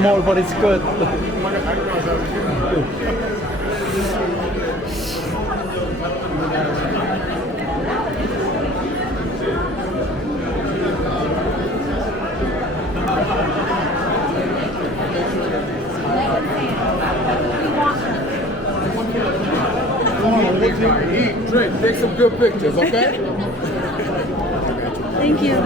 small, but it's good. Eat, drink, take some good pictures, okay? Thank you.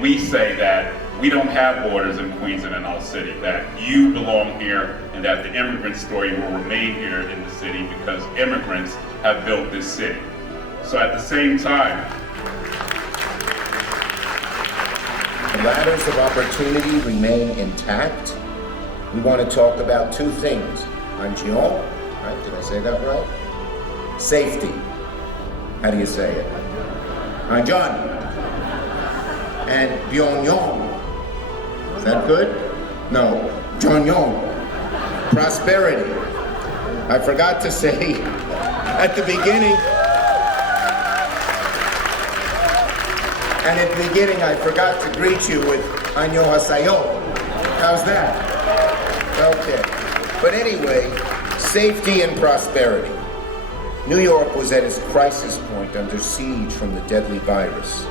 We say that we don't have borders in Queens and in our city, that you belong here and that the immigrant story will remain here in the city because immigrants have built this city. So at the same time, the ladders of opportunity remain intact. We want to talk about two things. Angion, right? Did I say that right? Safety. How do you say it? Angion. And Doyoung. Is that good? No. Doyoung. Prosperity. I forgot to say at the beginning. And at the beginning, I forgot to greet you with Anyo Hasayo. How's that? Okay. But anyway, safety and prosperity. New York was at its crisis point under siege from the deadly virus.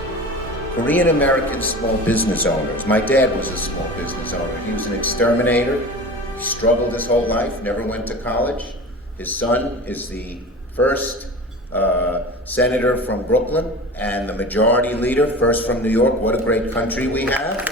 Korean American small business owners. My dad was a small business owner. He was an exterminator. He struggled his whole life, never went to college. His son is the first senator from Brooklyn and the majority leader, first from New York. What a great country we have.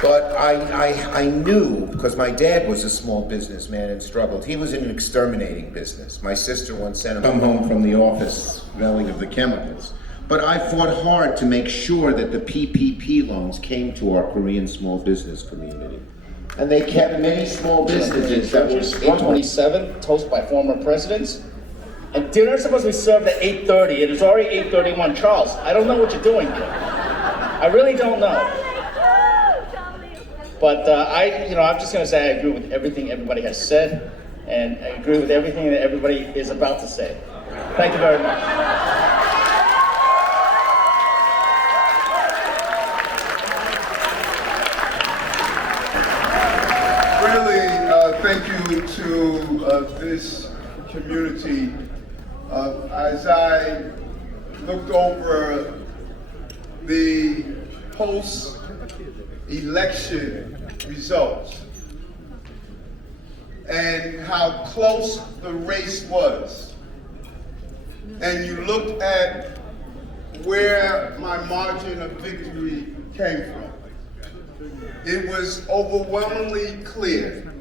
But I knew, because my dad was a small businessman and struggled. He was in an exterminating business. My sister once sent him home from the office smelling of the chemicals. But I fought hard to make sure that the PPP loans came to our Korean small business community. And they kept many small businesses that were struggling. 8:27, toast by former presidents. And dinner's supposed to be served at 8:30. It is already 8:31. Charles, I don't know what you're doing here. I really don't know. But I'm just going to say I agree with everything everybody has said, and I agree with everything that everybody is about to say. Thank you very much. Really, thank you to this community. As I looked over the post-election results and how close the race was, and you looked at where my margin of victory came from, it was overwhelmingly clear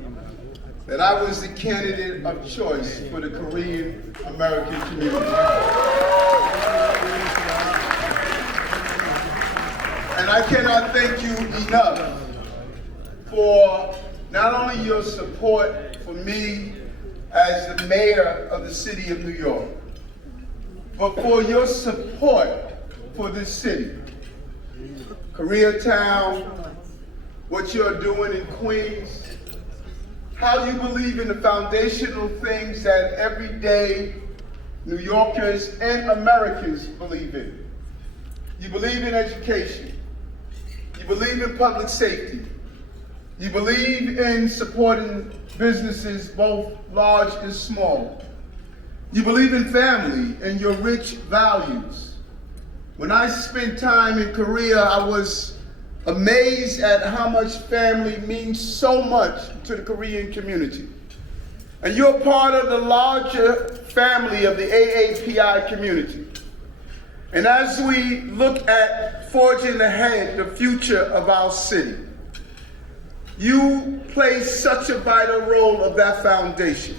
that I was the candidate of choice for the Korean American community. And I cannot thank you enough for not only your support for me as the mayor of the city of New York, but for your support for this city. Koreatown, what you're doing in Queens, how you believe in the foundational things that everyday New Yorkers and Americans believe in. You believe in education. You believe in public safety. You believe in supporting businesses, both large and small. You believe in family and your rich values. When I spent time in Korea, I was amazed at how much family means so much to the Korean community. And you're part of the larger family of the AAPI community. And as we look at forging ahead the future of our city, you play such a vital role of that foundation.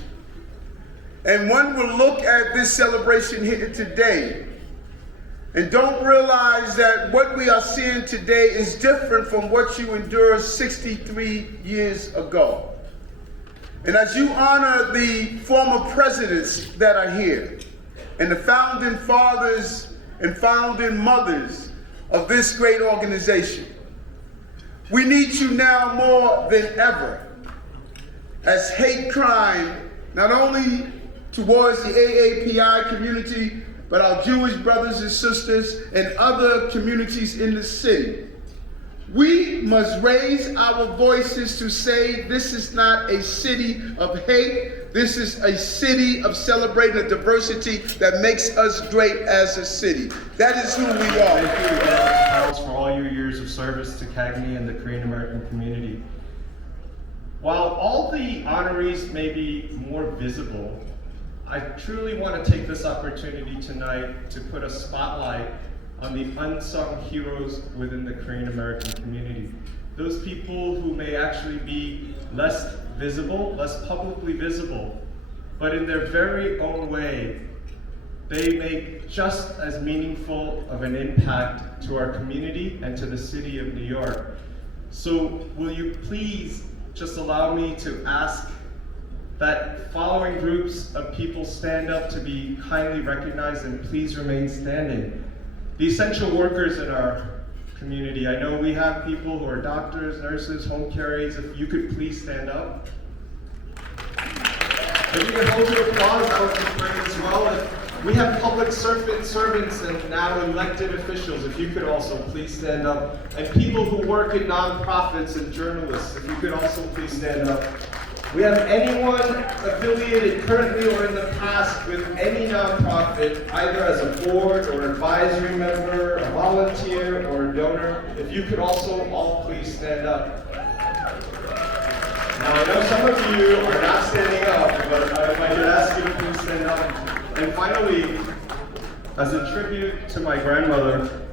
And one will look at this celebration here today and don't realize that what we are seeing today is different from what you endured 63 years ago. And as you honor the former presidents that are here and the founding fathers and founding mothers of this great organization, we need you now more than ever, as hate crime, not only towards the AAPI community, but our Jewish brothers and sisters and other communities in the city. We must raise our voices to say this is not a city of hate. This is a city of celebrating the diversity that makes us great as a city. That is who we are. Thank you, Charles, for all your years of service to CAGNY and the Korean American community. While all the honorees may be more visible, I truly want to take this opportunity tonight to put a spotlight on the unsung heroes within the Korean American community. Those people who may actually be less visible, less publicly visible, but in their very own way, they make just as meaningful of an impact to our community and to the city of New York. So will you please just allow me to ask that following groups of people stand up to be kindly recognized, and please remain standing. The essential workers in our community. I know we have people who are doctors, nurses, home care aides. If you could please stand up. If you could hold your applause, that would be great as well. We have public servants and now elected officials. If you could also please stand up. And people who work in nonprofits and journalists, if you could also please stand up. We have anyone affiliated currently or in the past with any nonprofit, either as a board or advisory member, a volunteer, or a donor. If you could also all please stand up. Now I know some of you are not standing up, but if I could ask you to please stand up. And finally, as a tribute to my grandmother,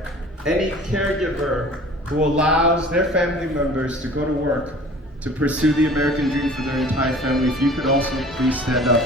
any caregiver who allows their family members to go to work to pursue the American dream for their entire family, if you could also please stand up.